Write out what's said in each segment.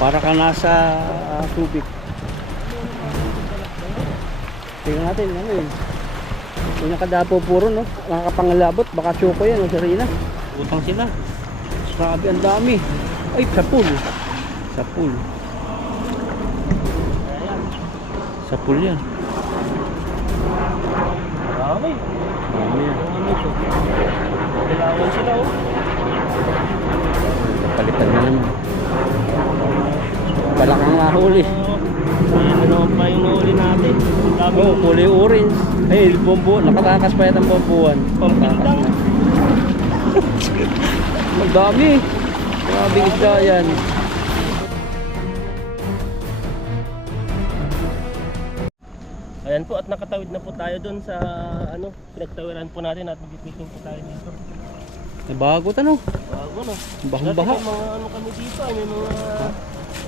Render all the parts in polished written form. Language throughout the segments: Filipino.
Para ka nasa tubig. Tingnan natin ano yun. Yung nakadapo puro no. Nakakapangalabot. Baka choco yan o sarina. Utang sila. Grabe ang dami. Ay sa pool. Sa pool. Sa pool yan. Marami. Marami yan. Kailangan sila oh. Palitan na naman. Wala kang mahuli. Ano pa yung nahuli natin? Oh, kulay orange. Ay, bombo. Nakatakas pa yata ang bombuan. Pampindang. Ang dami. Grabe isda yan. Ayan po at nakatawid na po tayo doon sa ano, pinagtawiran po natin at mag-picking po tayo dito. May bago tanong. Bago no. Bahang Dati baha. may mga ano kami dito, may mga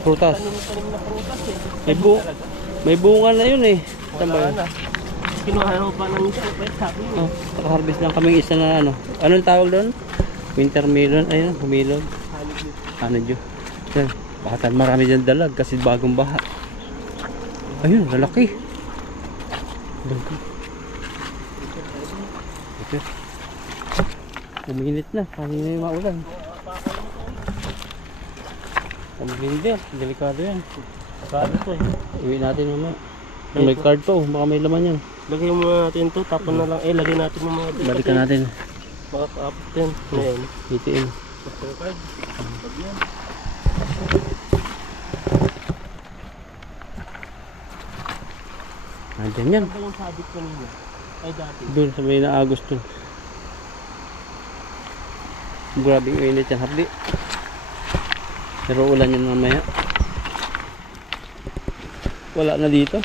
Prutas. tanim na prutas eh. May bunga na yun eh. Saan ba Wala yun? na. Kinuha ko pa ng isa, pwede sabi mo. Oh, naka-harvest lang kaming isa na ano. Anong tawag doon? Winter melon. Ayun, humilog. Honeydew. Yan. Bakatan marami dyan dalag kasi bagong baha. Ayun, lalaki. Lalaki. Okay. Uminit na. Kanina yung maulan. Hindi, delikado yan. Sabi ko eh. Iwi natin naman. May card to, baka may laman yan. Lagay mo natin to, tapon na lang. Lagay natin yung mga dito. Balikan natin. Baka kaapot din. Ngayon. ATM. Card. Pag yan. Nandyan yan. Ano ba yung sabit kanina? Ay dati. Doon sa may naagos doon. Grabe yung init yan, hapdi. Pero ulan yan mamaya. Wala na dito.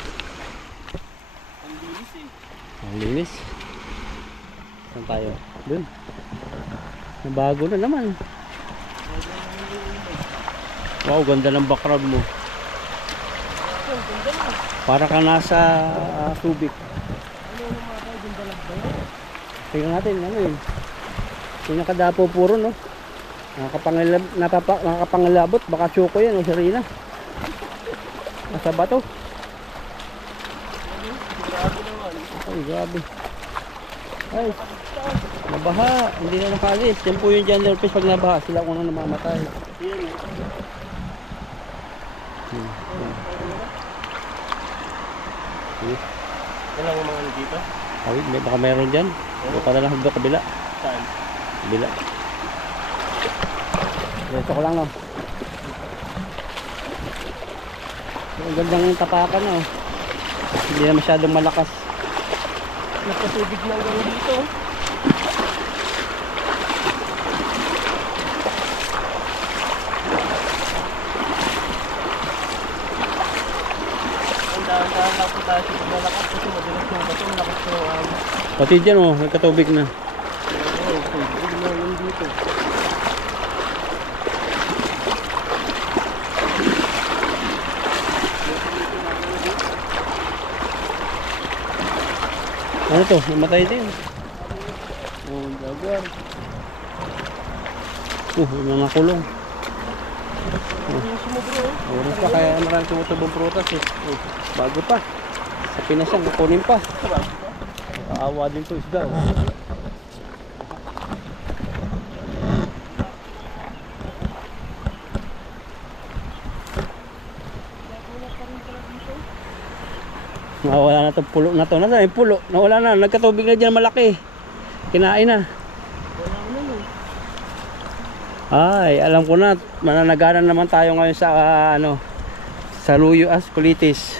Ang linis eh. Ang linis. Saan tayo? Doon. Nabago na naman. Wow, ganda ng background mo. Para ka nasa tubig. Ano yung mga tayo, yung dalag ba yun? Tingnan natin, ano yun. Yung nakadapo puro, no? Nakakapangalabot. Baka choco yan o sarina. Nasa bato. Grabe naman. Ay, grabe. Ay, nabaha. Hindi na nakalis. Yan po yung general fish pag nabaha. Sila kung ano namamatay. Yan eh. Wala yung mga ano dito? Awit, may baka meron dyan. Baka na lang hanggang kabila. Saan? Kabila. Ito ko lang, no? Ang gandang tapakan, no? Hindi na masyadong malakas. Nagkasubig na hanggang dito. Ang dahan-dahan lang po tayo sa malakas kasi madalas yung bato, malakas yung ano. Pati dyan, oh, nagkatubig na. Oo, tubig na yun dito. Ano to? Namatay din. Oo, jaguar. Yung mga kulong. Yung sumubro eh. Oras pa kaya marami tumutubong prutas, eh. Bago pa. Sa Pinas yan, kukunin pa. Kaawa din to isda, oh. Nawala na itong pulo na to. Nasaan yung pulo? Nawala na. Nagkatubig na dyan malaki. Kinain na. Ay, alam ko na. Mananaganan naman tayo ngayon sa ano, sa Luyo Kulitis.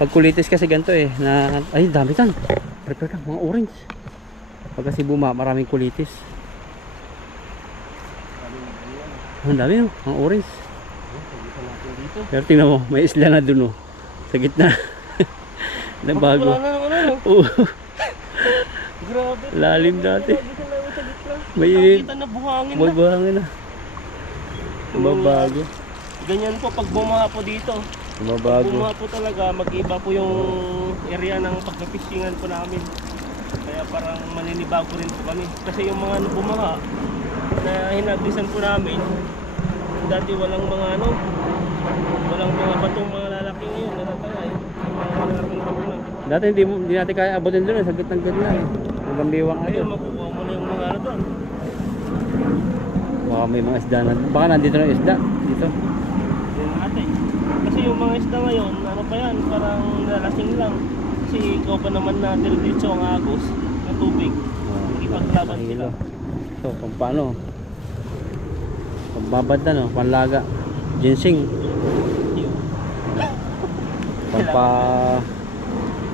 Pag kulitis kasi ganito eh. Na, ay, dami tan. Prepare ka, mga orange. Pag kasi buma, maraming kulitis. Ang dami no, mga orange. Pero tingnan mo, may isla na dun oh. Sa gitna. Na bago. Wala na naman ano. Oo. Grabe. Lalim dati. May Nakita na buhangin na. buhangin na. Mabago. Ganyan po pag bumaha po dito. Pag Mabago. bumaha po talaga, mag-iba po yung area ng pagpipishingan po namin. Kaya parang maninibago rin po kami. Kasi yung mga bumaha na hinaglisan po namin, dati walang mga ano, walang mga batong mga lalaki ngayon, natatangay. Mga lalaking bakuna. Dati hindi natin kaya abutin doon, sa gitna eh. Hanggang biwang Ngayon, ayun. makukuha mo na yung mga ano doon. Baka may mga isda na, baka nandito na yung isda, dito. Yung ate. Kasi yung mga isda ngayon, ano pa yan, parang nalasing lang. Kasi ikaw pa naman na diretso ang agos ng tubig. Nakipaglaban sila. So, kung paano? Pagbabad na, no? Panlaga. Ginseng.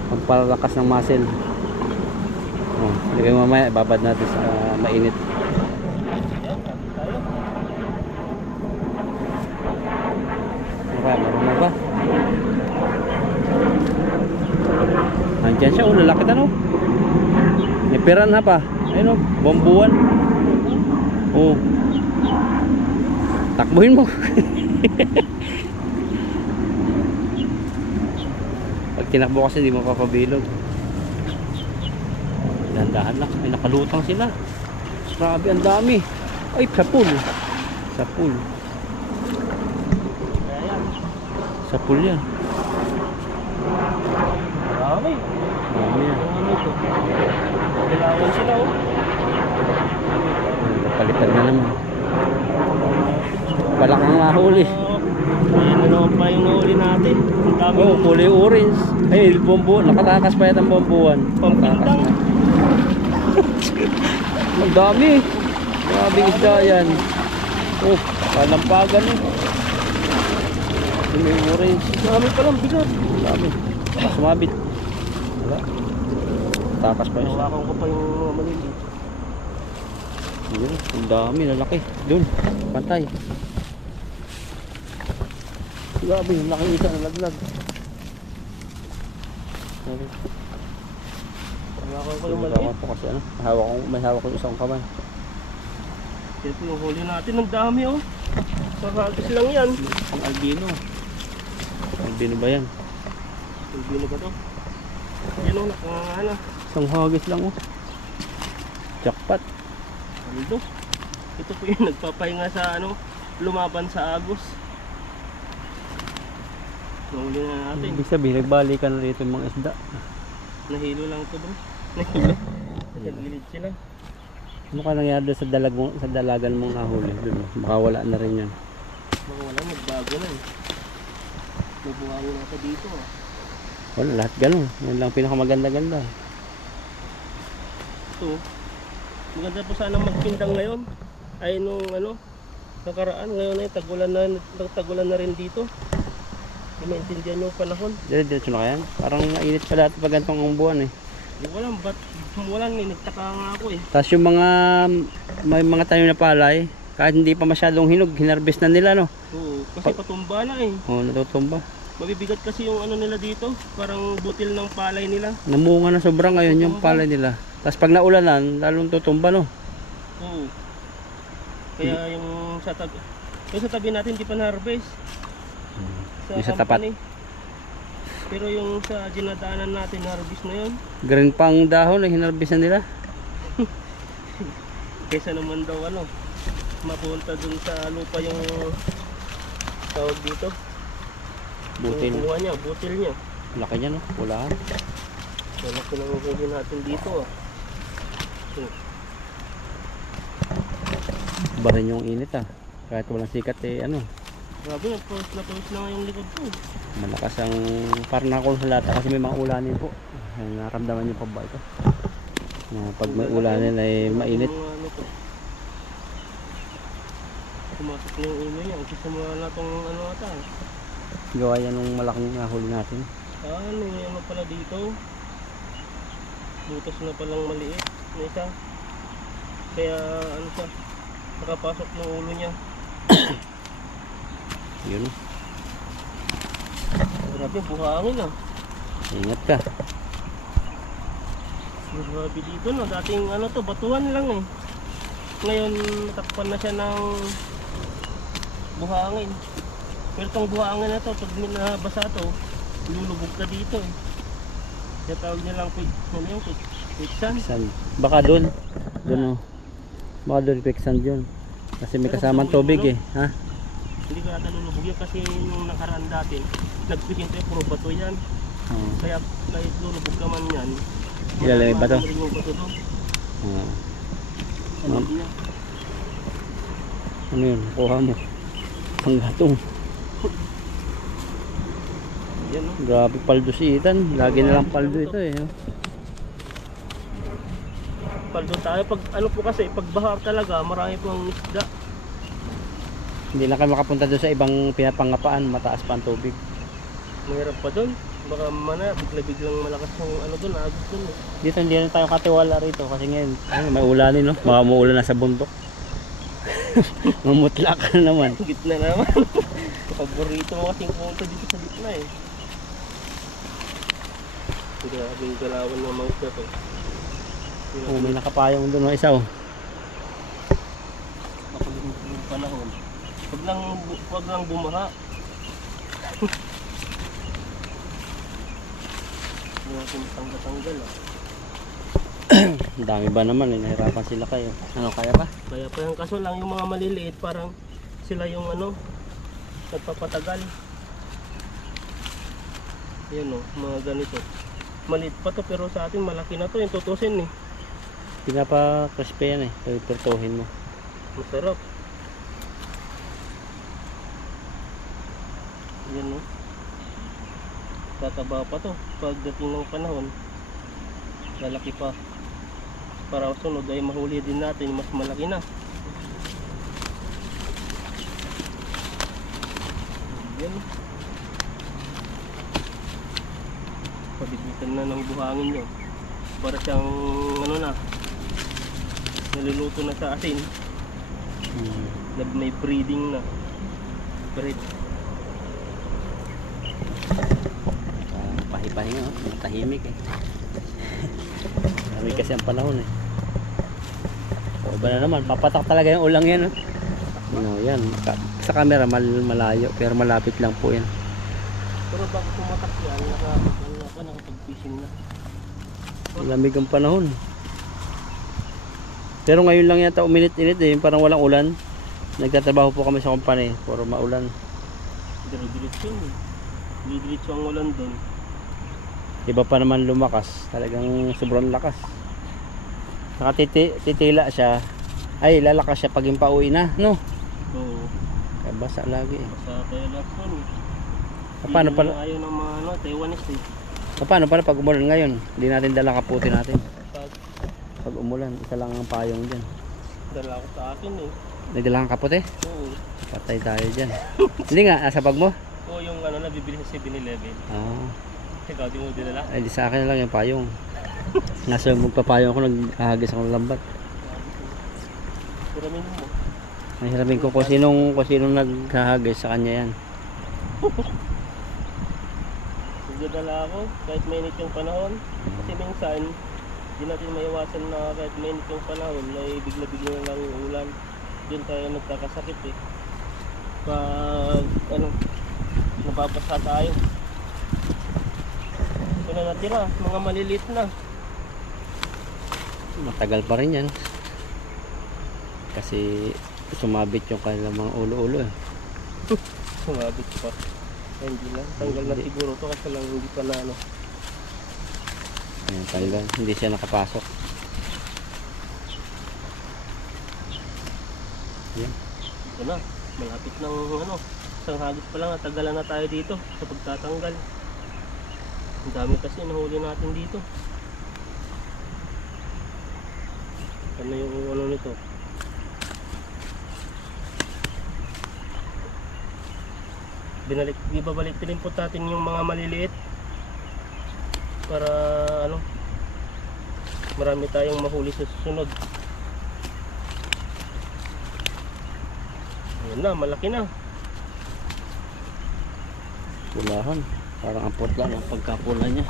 Pampalakas ng muscle. Oh, lagay mo mamaya, ibabad natin sa mainit. Marunong ba? Nandiyan siya, lalaki na no? May piranha pa. Ayun o, bombuan. Oo. Takbuhin mo. Pag tinakbo kasi di mo papabilog. Dahan-dahan lang. May nakalutang sila. Grabe, ang dami. Ay, sa pool. Sa pool. Sa pool yan. Marami. Marami yan. Ano ito? Dilawan sila oh. Palitan na naman. Balakang nahuli. Ayan na naman pa yung nahuli natin. Ang dami. Oh, kulay orange. Ay, bombo. Nakatakas pa yata ang bombuan. Pampintang. Ang dami. Grabe isda yan. Oh, palampagan eh. May orange. Dami palang bigat. Ang dami. Sumabit. Wala. Takas pa yun. Hawakan ko pa yung mga maliliit. Yun, ang dami, lalaki. Doon, pantay. Grabe, yung laki isa na laglag. Hawakan ko yung maliliit. Kasi ano, may hawak ko isang kamay. Ito yung huli natin. Ang dami oh. Saragis lang yan. Ang albino. Albino ba yan? Albino ba to? Yan oh, nakangana. Isang hagis lang oh. Jackpot. Aldo. Ito po yung nagpapahinga sa ano, lumaban sa agos. Nahuli na natin. Ibig sabihin, nagbalikan na rito yung mga isda. Nahilo lang ito bro. Nahilo. Sa gilid sila. Ano ka nangyari doon sa dalagan mong nahuli? Doon, baka wala na rin yan. Baka wala, magbago na eh. Magbuhango na sa dito ah. Wala, lahat ganun. Yan lang pinakamaganda-ganda. Ito, maganda po sana magpindang ngayon. Ay nung ano, nakaraan ngayon ay tagulan na rin dito. Hindi maintindihan yung panahon. Diretso na kaya? Parang mainit pa dati pag gantong ang buwan eh. Hindi ko alam, ba't walang nagtaka nga ako eh. Tapos yung may mga tanim na palay, kahit hindi pa masyadong hinog, hinarvest na nila no? Oo, kasi patumba na eh. Oo, natutumba. Mabibigat kasi yung ano nila dito, parang butil ng palay nila. Namunga na sobrang ngayon yung palay nila. Tapos pag naulanan, lalong tutumba no? Oo. Kaya yung sa tabi natin hindi pa na-harvest. Yung sa tapat. company. Pero yung sa dinadaanan natin, na-harvest na yun. Green pang dahon, hinarvest na nila. Kesa naman daw ano, mapunta dun sa lupa yung tawag dito. Butil. Yung kuha niya, butil niya. Laki niya no? Wala. Wala ko nang gagawin natin dito ah. Ba rin yung init ah. Kahit walang sikat eh ano. Grabe, na-post na nga yung likod ko. Malakas ang parang nakonsulata kasi may mga ulanin po. Naramdaman niyo pa ba ito? Pag may ulanin ay mainit. Ano to? Pumasok na yung ino niya. Kasi na itong ano ata. Gawa yan nung malaking nahuli natin. Ano yung ano pala dito? Butas na palang maliit na isa. Kaya ano siya, nakapasok ng ulo niya. Yun. Grabe, buhangin ah. Ingat ka. Grabe dito no, dating ano to, batuhan lang eh. Ngayon natakpan na siya ng buhangin. Pero itong buhangin na to, pag nabasa to, lulubog ka dito eh. Kaya tawag niya lang ano yung quicksand. Sand. Baka doon. Doon oh. Baka doon quicksand yun. Kasi may kasamang tubig eh. Ha? Hindi ko yata lulubog yan kasi nung nakaraan dati, nagpikin tayo puro bato yan. Oo. Kaya kahit lulubog ka man yan, Ilalim yung bato? rin yung bato doon. Oo. Ano niya? Ano yun? Kuha mo. Panggatong. Yan no? Grabe paldo si Ethan. Lagi na lang paldo ito eh. Oh. Paldo tayo. Pag ano po kasi, pag baha talaga, marami pong isda. Hindi na kayo makapunta doon sa ibang pinapangapaan. Mataas pa ang tubig. Mahirap pa doon. Baka mana, bigla-biglang malakas yung ano doon, agos doon. Eh. Dito hindi na tayo katiwala rito kasi ngayon may ulanin, no? Baka maulan na sa bundok. Mamutla ka na naman. Gitna naman. Paborito mo kasing pumunta dito sa gitna eh. Grabe yung galawan ng mga isda to. Oh, may nakapayong doon, no? Isa oh. Makulit yung panahon. Wag lang bumaha. Hindi natin tanggal ah. Ang dami ba naman eh, nahirapan sila kayo. Ano, kaya pa? Kaya pa yung kaso lang yung mga maliliit parang sila yung ano nagpapatagal. Yan o, mga ganito. Maliit pa to pero sa atin malaki na to yung tutusin eh. Pinapa-crispy yan eh, pipirtuhin mo. Masarap. Yan o. Tataba pa to pagdating ng panahon. Lalaki pa. Para sunod ay mahuli din natin mas malaki na. Yan. Pabibitan na ng buhangin nyo. Para siyang ano na, naluluto na sa asin. May breeding na. Breed. Pahipahinga, oh. Tahimik eh. Tahimik kasi ang panahon eh. O iba na naman, papatak talaga yung ulang yan. Oh. Ano, yan. Sa camera malayo pero malapit lang po yan. Pero bago pumatak yan, nakapag-fishing na. Lamig ang panahon. Pero ngayon lang yata uminit-init eh, parang walang ulan. Nagtatrabaho po kami sa company, puro maulan. Diretso yun. Diretso ang ulan doon. Iba pa naman lumakas, talagang sobrang lakas. Saka titila siya. Ay, lalakas siya pag yung pauwi na, no? Oo. Kaya basa lagi eh. Sa tayo lahat doon. Paano pala? Ayaw ng mga ano, Taiwanese eh. Paano pala pag umulan ngayon? Hindi natin dala kaputi natin. Pag Pag umulan, isa lang ang payong dyan. dala ko sa akin eh. Nagdala kang kaputi? Oo. Patay tayo dyan. Hindi nga, nasa bag mo? Oo, yung ano na bibili sa 7-Eleven. Oo. Ikaw, di mo dinala? Ay, di sa akin na lang yung payong. Nasa magpapayong ako, naghahagis ako ng lambat. Hiramin mo. Ay, hiramin ko kung sinong naghahagis sa kanya yan. Nagdadala ako kahit mainit yung panahon. Kasi minsan, di natin maiwasan na kahit mainit yung panahon, may bigla-bigla na lang yung ulan. Doon tayo nagkakasakit eh. Pag ano, nababasa tayo. Ito na natira, mga maliliit na. Matagal pa rin yan. Kasi sumabit yung kanilang mga ulo-ulo eh. Sumabit pa. Ay, hindi lang. Tanggal na siguro to kasi lang hindi pa na ano. Ayan, tanggal. Hindi siya nakapasok. Ayan. Ito na, malapit ng ano. Isang hagis pa lang, natagalan na tayo dito sa pagtatanggal. Ang dami kasi nahuli natin dito. Ano yung ano nito? Ibabalik din po natin yung mga maliliit para ano, marami tayong mahuli sa susunod. Ayan na, malaki na. Pulahan. Parang ampot lang ang pagkapula niya.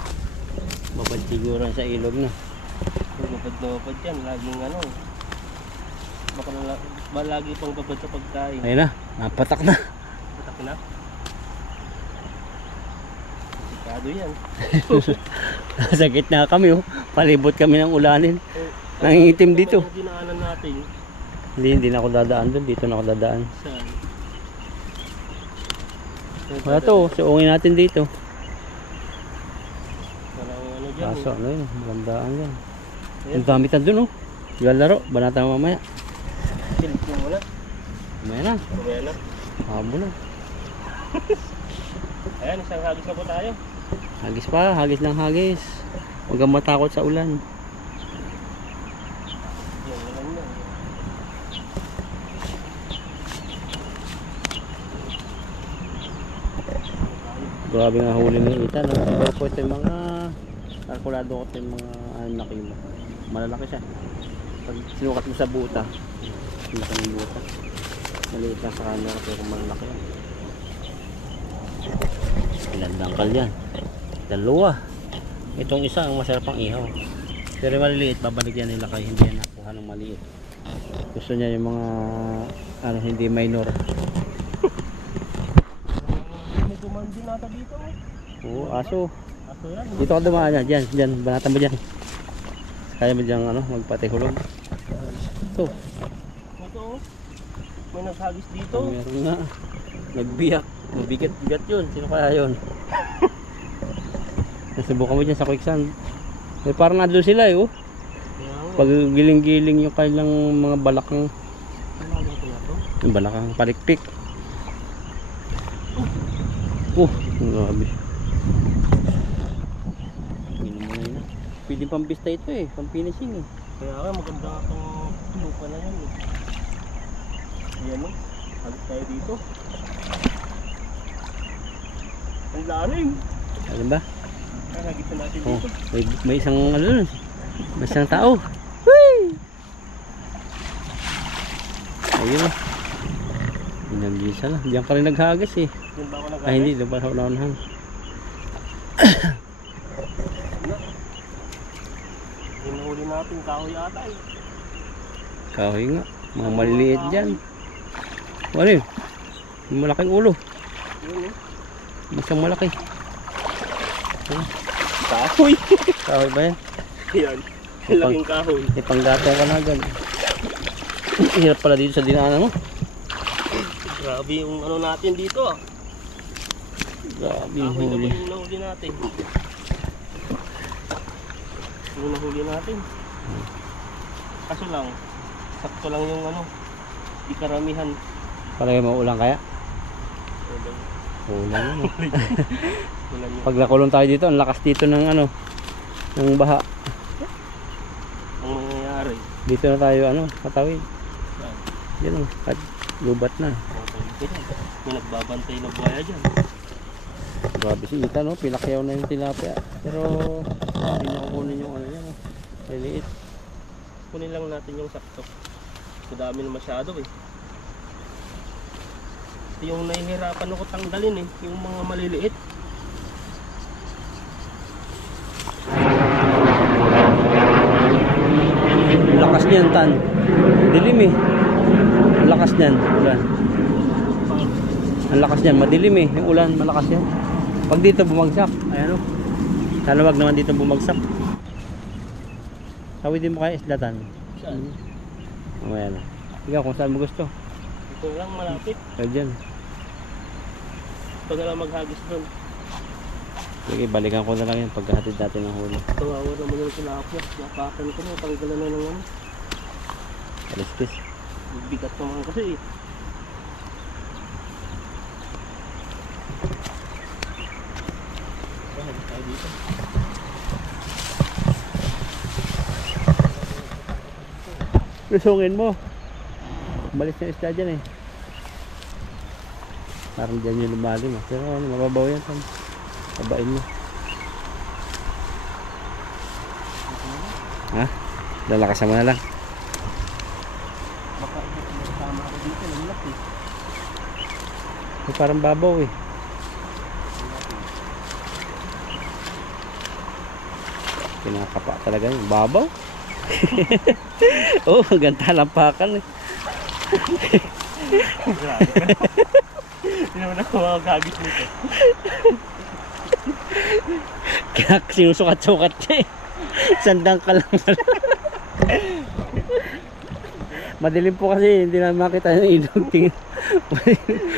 Babad siguro sa ilog na. Babad yan, laging ano. Baka lagi pang babad sa pagkain. Ayun na, napatak na. Patak na. Sikado yan. Sakit na kami oh. Palibot kami ng ulanin. Nangingitim dito. Yung dinaanan natin. Hindi na ako dadaan doon. Dito na ako dadaan. Saan? Wala to, suungin natin dito. Walang ano dyan. Kaso ano yun, magandaan yan. Ayan, Ang dami tan dun oh. Yung laro, banata mo mamaya. silip mo muna. Mamaya na, Mamaya na. habo na. Ayan, isang hagis na po tayo. Hagis pa, hagis ng hagis. Huwag kang matakot sa ulan. Yan, ulan na. Grabe nga huli ng ita, no? Pero po ito yung mga kalkulado ko ito yung mga 6 na kilo. Malalaki siya. Pag sinukat mo sa buta, sinukat ng buta. Maliit lang sa camera pero kung malalaki yan. Ilan dangkal yan? 2. Itong isa ang masarap ang ihaw. Pero maliliit, babalik yan nila kayo, hindi yan nakuha ng maliit. Gusto niya yung mga ano, hindi minor. May duman din nata dito. Oo, aso. Aso yan. Dito ka dumaan yan, dyan, banatan mo dyan. Kaya mo dyan ano, magpatihulog. Ito, Ito oh. May naghagis dito. meron nga. Nagbiyak, mabigat-bigat yun. Sino kaya yun? Nasubukan mo dyan sa quicksand. Eh, parang nandun sila eh, oh. Kaya nga. Pag giling-giling yung kailang mga balakang, Ano nga ito na to? yung balakang palikpik. Grabe. Inom mo na yun. Pwede pang bista ito eh, pang finishing eh. Kaya nga maganda itong lupa na yan eh. Ayan o. Hagis tayo dito. Ang lalim. Ano ba? Kaya hagis na natin Oh, dito. may isang ano dun. May isang tao. Whee! Ayun oh. Inagisa na. Diyan ka rin naghagis eh. Yun ba ako nag-hagis? Ay hindi, doon pa sa unahan. Yung nahuli natin kahoy ata eh. Kahoy nga. Mga maliliit dyan. Ano yun? Yung malaking ulo. Yun eh. Masang malaki. Kahoy. Kahoy ba yan? Yan. Laking kahoy. May panggatong ka na agad. Hirap pala dito sa dinaanan mo. Grabe yung ano natin dito ah. Grabe yung Kahoy huli. naman yung nahuli natin. Yung nahuli natin. Kaso lang, sakto lang yung ano, di karamihan. Parang maulang kaya? Ulan. Ulang yun. Ulan yun. Pag nakulong tayo dito, ang lakas dito ng ano, ng baha. Ang mangyayari. Dito na tayo ano, katawid. Yan. Yan o, at lubat na. May nagbabantay na buhaya dyan. Grabe si Ita no, pinakyaw na yung tilapia. Pero hindi na kukunin yung ano yan. Oh. Liliit. Kunin lang natin yung sakto. Madami na masyado eh. Ito yung nahihirapan ako tanggalin eh. Yung mga maliliit. Lakas niyan tan. Dilim eh. Ang lakas niyan, ulan. Ang lakas niyan, madilim eh. Yung ulan, malakas yan. Pag dito bumagsak, ayan o. Sana wag naman dito bumagsak. Tawidin mo kaya isdatan. Saan? Mamaya na. Ikaw kung saan mo gusto. Ito lang malapit. Kaya dyan. Ito na lang maghagis doon. Sige, balikan ko na lang yan pagkahatid natin ng huli. Kawawa naman yung tilapia. Napakan ko na. Tanggalan na ng ano. Kaliskis. Bigat naman kasi eh. Hagis tayo dito. Lusungin mo. Balis na isda dyan eh. Parang dyan yung lumalim ah. Pero ano, mababaw yan. Tabain mo. Ha? Lalakasan mo na lang. Baka tama ako dito. Lamlak eh. May parang babaw eh. Pinakapa talaga yung babaw. Oh, ganda lampakan eh. Grabe ka. Hindi naman ako makagagis nito. Kaya sinusukat-sukat siya eh. Sandang ka lang. Madilim po kasi hindi na makita yung ilog. Tingin.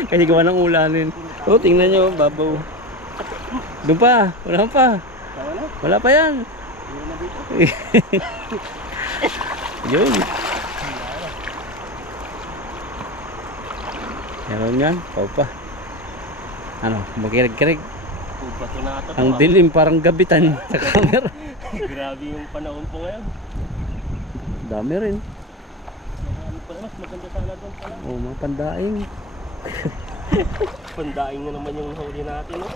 Kasi gawa ng ulanin. Oh, tingnan nyo, babaw. Doon pa, wala pa. Tawa na. Wala pa yan. Hindi na dito. Yun. Meron yan, pao pa. Ano, makirig-kirig. Bato na ata. Ang dilim, parang gabitan sa camera. Grabe yung panahon po ngayon. Dami rin. Marami pa mas maganda sana doon pala. Oh, mga pandaing. Pandaing na naman yung huli natin. No?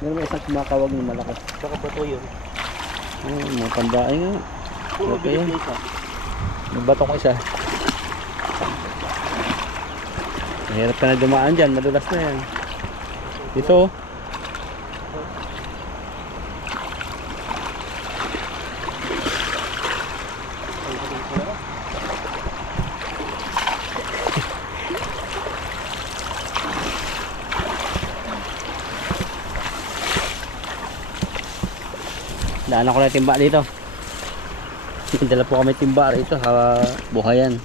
Meron may isang kumakawag na malakas. Baka bato yun. Oh, mga pandaing nga. Kung Okay mabilis yan. na isa. Nagbato ko isa. Mahirap ka na dumaan dyan, madulas na yan. Ito. Daan ako na timba dito. Dala po kami timba rito sa Buhayan,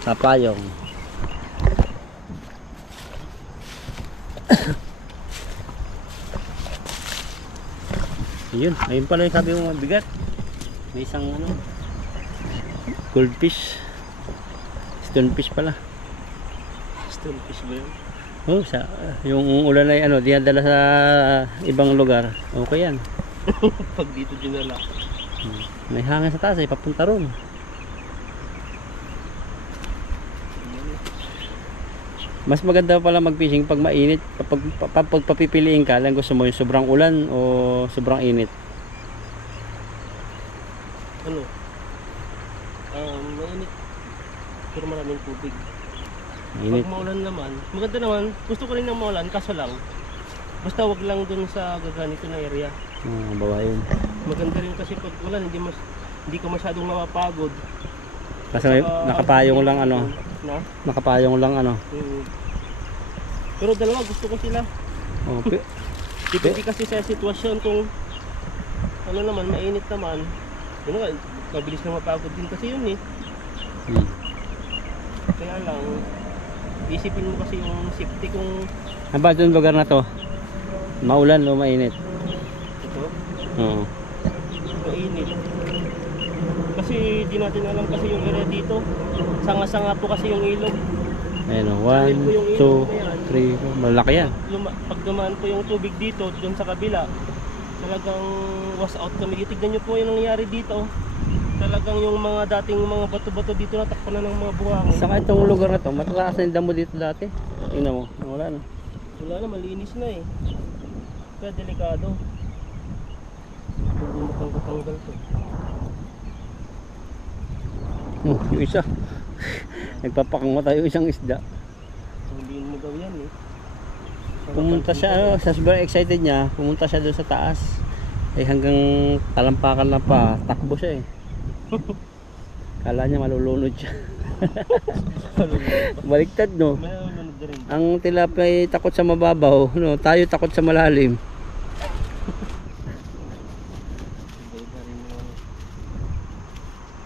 sa Payong. Ayun pala yung sabi mo mabigat. May isang ano, goldfish, stonefish pala. Stonefish ba yun? Oh, yung ulan ay ano, dinadala sa ibang lugar. Okay yan. Pag dito dinala. May hangin sa taas ay papunta ron. Mas maganda pala mag-fishing pag mainit. Pag papipiliin ka, lang gusto mo yung sobrang ulan o sobrang init. Ano? Mainit. Pero maraming tubig. Init. Pag maulan naman, maganda naman. Gusto ko rin ng maulan, kaso lang. Basta wag lang dun sa gaganito na area. Babayin. Maganda rin kasi pag ulan, hindi ka masyadong mapapagod. Kasi may nakapayong lang ano. Na? Nakapayong lang ano. Pero dalawa gusto ko sila. Oh, Depende kasi sa sitwasyon kung ano naman, mainit naman. Yun nga, mabilis na mapagod din kasi yun eh. Kaya lang, isipin mo kasi yung safety kung Ano ba yung lugar na to? Maulan o mainit? ito, Oo. mainit. Kasi di natin alam kasi yung area dito. Sanga-sanga po kasi yung ilog. Ayun o, 1, 2, 3, malaki yan. Pag dumaan po yung tubig dito, dun sa kabila, talagang was out kami. Tignan nyo po yung nangyari dito. Talagang yung mga dating mga bato-bato dito natakpan na ng mga buhangin. Saka itong lugar na to, matataas na yung damo dito dati. Tingnan mo, wala na. Wala na, malinis na eh. Kaya delikado. Hindi matanggal to. Yung isa. Nagpapakang tayo isang isda. Hindi mo daw yan eh. Pumunta siya, ano, sa sobrang excited niya, pumunta siya doon sa taas. Eh hanggang talampakan na pa, takbo siya eh. Kala niya malulunod siya. Baliktad no. May nalunod na rin. Ang tilapia ay takot sa mababaw, no? Tayo takot sa malalim. Iba rin yung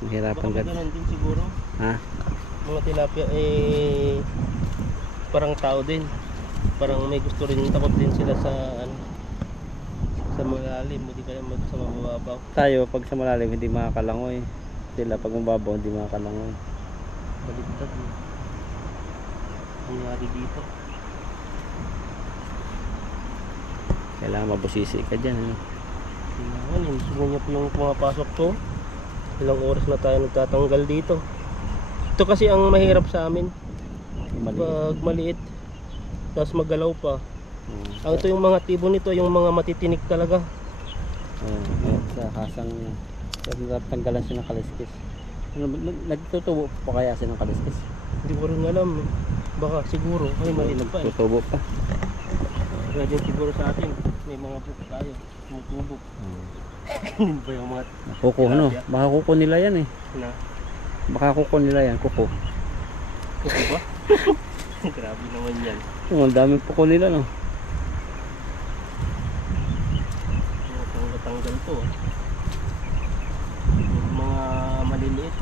Mahirapan baka ka. ganun din siguro. Ha? Mga tilapia eh parang tao din. Parang may gusto rin, takot din sila sa ano, sa malalim, hindi kaya sa mababaw. Tayo pag sa malalim hindi makakalangoy. Sila pag mababaw hindi makakalangoy. Baliktad eh. Nangyari dito. Kailangan mabusisi ka dyan. Ano? Tingnan, hindi niya po yung pumapasok to. Ilang oras na tayo nagtatanggal dito. Ito kasi ang mahirap sa amin. Pag maliit, tapos magalaw pa. Ang ito yung mga tibo nito, yung mga matitinik talaga. Sa hasang tanggalan siya ng kaliskis. Ano, nagtutubo pa kaya siya ng kaliskis? Hindi ko rin alam. Baka siguro, ay maliit pa eh. Nagtutubo pa. Kaya din siguro sa atin, may mga buko tayo, tumutubo. Hindi ba yung mga Kuko ano? Baka kuko nila yan eh. na Baka kuko nila yan, kuko. buko ba? Grabe naman yan. Ang daming kuko nila no. Tanggal to. Yung mga maliliit.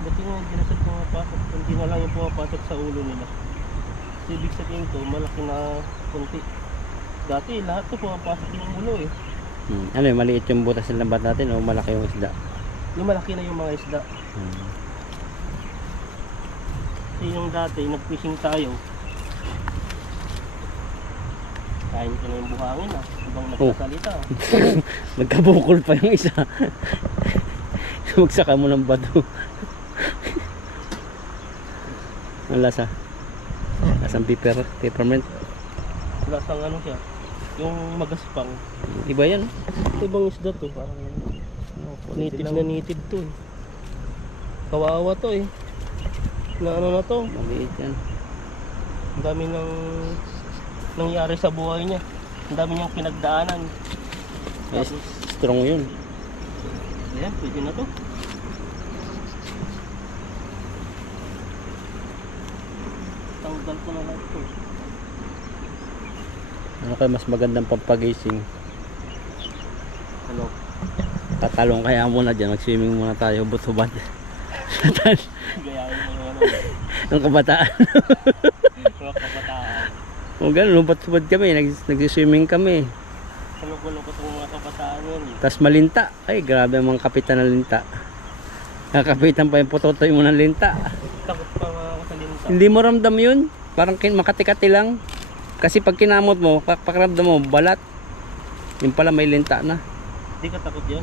Buti nga hindi na sa pumapasok. Hindi na lang yung pumapasok sa ulo nila. So, ibig sabihin ko, malaki na konti. Dati, lahat to pumapasok yung ulo eh. Ano yung maliit yung butas ng lambat natin o malaki yung isda? Yung malaki na yung mga isda. Kasi yung dati, nag-fishing tayo. Kain ko na yung buhangin ah. Ibang nagsasalita. Nagkabukol pa yung isa. Magsaka mo ng bato. Ang lasa? Lasang peppermint. Lasang ano siya, yung magaspang. Iba yan. Ibang isda to, parang native na native to eh. Kawawa to eh. Na ano na to, Maliit yan. ang dami nang nangyari sa buhay niya. Ang dami niyang pinagdaanan. Yes, Tapos, strong yun. ayan, pwede na to. Tanggal ko na lahat to. Ano kayo mas magandang pampagising? Ano? Tatalong kaya muna dyan. Mag-swimming muna tayo. Hubot-hubad. Gayahin mo yung ano. Ang kabataan. Mga kabataan. O ganun, hubot-hubad kami. Nag-swimming kami. Kalukulo ko itong mga kabataan yun. Tapos malinta. Ay, grabe ang mga kapitan ng linta. Kakapitan pa yung putotoy mo ng linta. Takot pa mga kasalinta. Hindi mo ramdam yun. Parang makati-kati lang. Kasi pag kinamot mo, pakiramdam mo, balat. Yung pala may linta na. Hindi ka takot yun?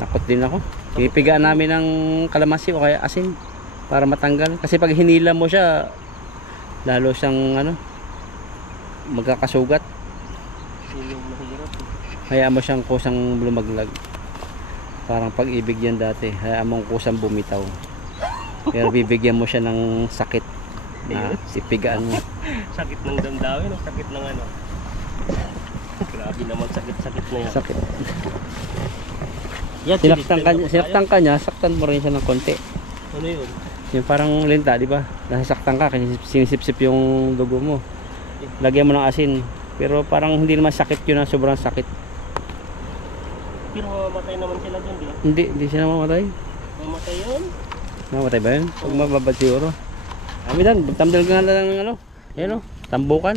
Takot din ako. Pinipigaan namin ng kalamansi o kaya asin para matanggal. Kasi pag hinila mo siya, lalo siyang ano, magkakasugat. Yun yung mahirap eh. Hayaan mo siyang kusang lumaglag. Parang pag-ibig yan dati. Hayaan mong kusang bumitaw. Pero bibigyan mo siya ng sakit. Sipigaan mo. Sakit ng damdamin o sakit ng ano? Grabe naman sakit-sakit na yan. Sakit. Yan, Sinaktan ka niya, saktan mo rin siya ng konti. Ano yun? Yung parang linta, di ba? Nasasaktan ka kasi sinisip-sip yung dugo mo. Lagyan mo ng asin. Pero parang hindi naman sakit yun na sobrang sakit. Pero mamamatay naman sila dun, di ba? Hindi siya namamatay. Mamatay yun? Namamatay ba yun? Huwag mababad siguro. Kami dan, magtamdal ka nga lang ng ano. Ayan o, tambukan.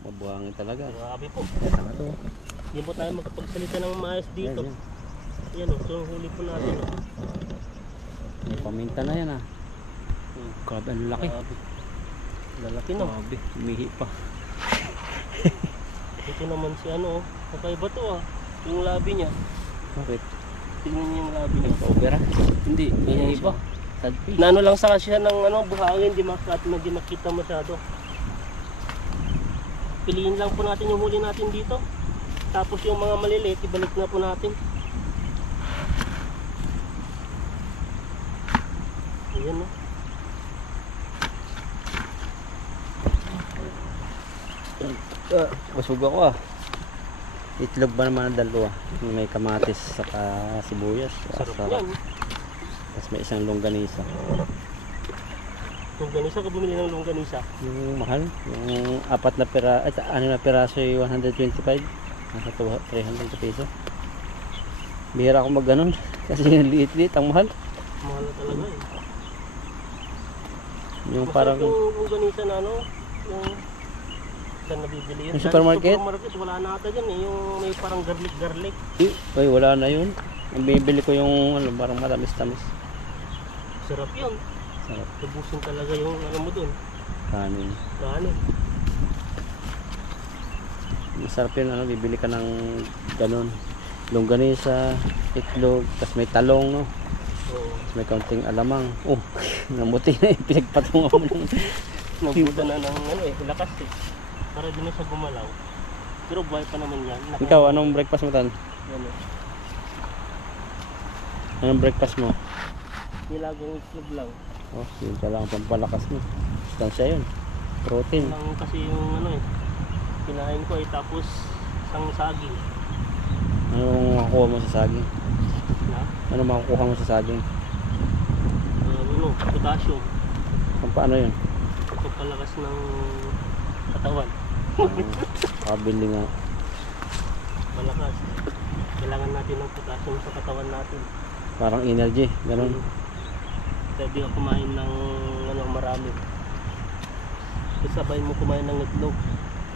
Mabuhangin talaga. Grabe po. Tama to. Hindi po tayo makapagsalita ng maayos dito. Yan o, so huli po natin. May paminta na yan ah. Grabe, ang laki. Grabe. Lalaki no? Grabe, umihi pa. Ito naman si ano, kakaiba to ah. Yung labi niya. Bakit? Tingnan niyo yung labi niya. Nagpa-opera? Hindi, Ganyan yan siya. iba. Sadpi. Nano lang sa siya ng ano, buhangin, di makita masyado. Piliin lang po natin yung huli natin dito. Tapos yung mga maliliit, ibalik na po natin. Ayan no. Busog ako ah. Itlog ba naman ang dalawa? May kamatis saka sibuyas. Sarap Sarap. yan. Tapos may isang longganisa. Longganisa ka bumili ng longganisa. Yung mahal, yung apat na pera, at ano na peraso yung 125. Nasa 300 peso. Bihira ako mag ganun. Kasi yung liit-liit, ang mahal. Mahal na talaga eh. Yung Masarap parang, yung longganisa na ano, yung saan nabibili yun? Yung supermarket? Sa supermarket, wala na ata dyan eh. Yung may parang garlic. ay wala na yun. Ang bibili ko yung ano, parang matamis-tamis. Sarap yun. Sarap. Tubusin talaga yung ano mo dun. Kanin. Kanin. Masarap yun, ano, bibili ka ng ganun. Longganisa, itlog, tapos may talong, no? Oo. Tapos may kaunting alamang. Oh, namuti na eh, pinagpatungan mo ng... Nabuta na ng ano eh, lakas eh. Para din na siya gumalaw. Pero buhay pa naman yan. Ikaw, anong breakfast mo tan? Ano, Anong breakfast mo? nilagong itlog lang. Oh, yun pala ang pampalakas mo. Sustansya yun. Protein. Lang kasi yung ano eh. Kinain ko eh, tapos isang saging. Anong makukuha mo sa saging? Na? Ano makukuha mo sa saging? Ano, potassium. Paano yun? Pagpalakas ng katawan. Kabili nga. Malakas. Kailangan natin ng potassium sa katawan natin. Parang energy. Ganun. Pwede ka kumain ng ano, marami. Kasabay mo kumain ng itlog.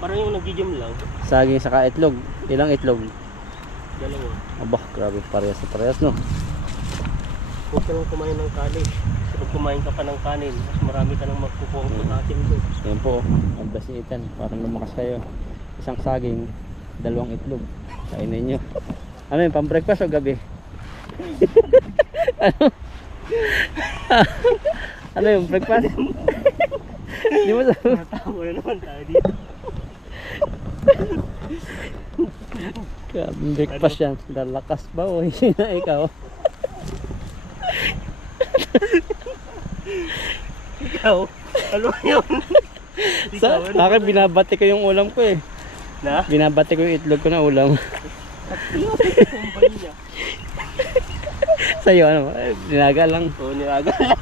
Parang yung nag-gym lang. Saging saka itlog. Ilang itlog? Dalawa. Aba, grabe, parehas na parehas, no? Huwag ka lang kumain ng kanin. Kasi pag kumain ka pa ng kanin, mas marami ka nang magkukuha ng potassium doon. Yan po, ang basitan. Parang lumakas kayo. Isang saging, 2 itlog. Kainin nyo. Ano yun, pang-breakfast o gabi? Ano? Ano yung breakfast? Di mo sabi? Tama na naman tayo dito. Breakfast yan. Lalakas ba o hindi na ikaw? Ikaw, ano yun? Sa akin, binabati ko yung ulam ko eh. Na? Binabati ko yung itlog ko na ulam. Kumpay niya. Sa'yo ano? Dinaga lang. Oo, nilaga lang.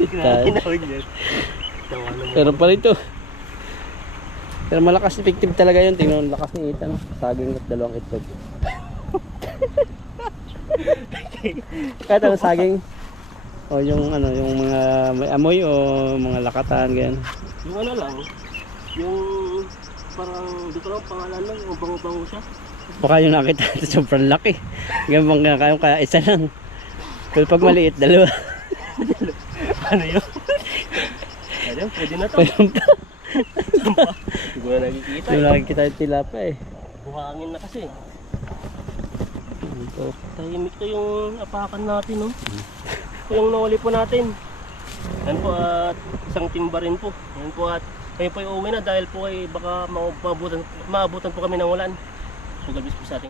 Grabe na yun yan. Tawa naman. Pero pa rin to. Pero malakas effective talaga yun. Tingnan ang lakas ni Ethan. Saging at 2 itlog. Kahit ano saging. O yung ano, yung mga may amoy o mga lakatan, ganyan. Yung ano lang, yung parang, di ko lang pangalan lang, yung bango-bango siya. Baka yung nakita natin sobrang laki. Ganyan bang kaya isa lang. Pero pag maliit, 2. Ano yun? Ano, pwede na to. Pwede pa. Hindi ko na nakikita Yung eh. nakikita yung tilapia eh. Buhangin na kasi. Ito. Tahimik to yung apakan natin, no? Ito yung nawali po natin. Yan po at isang timba rin po. Yan po at kayo po ay uuwi na dahil po ay baka maabutan po kami ng ulan. So, galbis po sa ating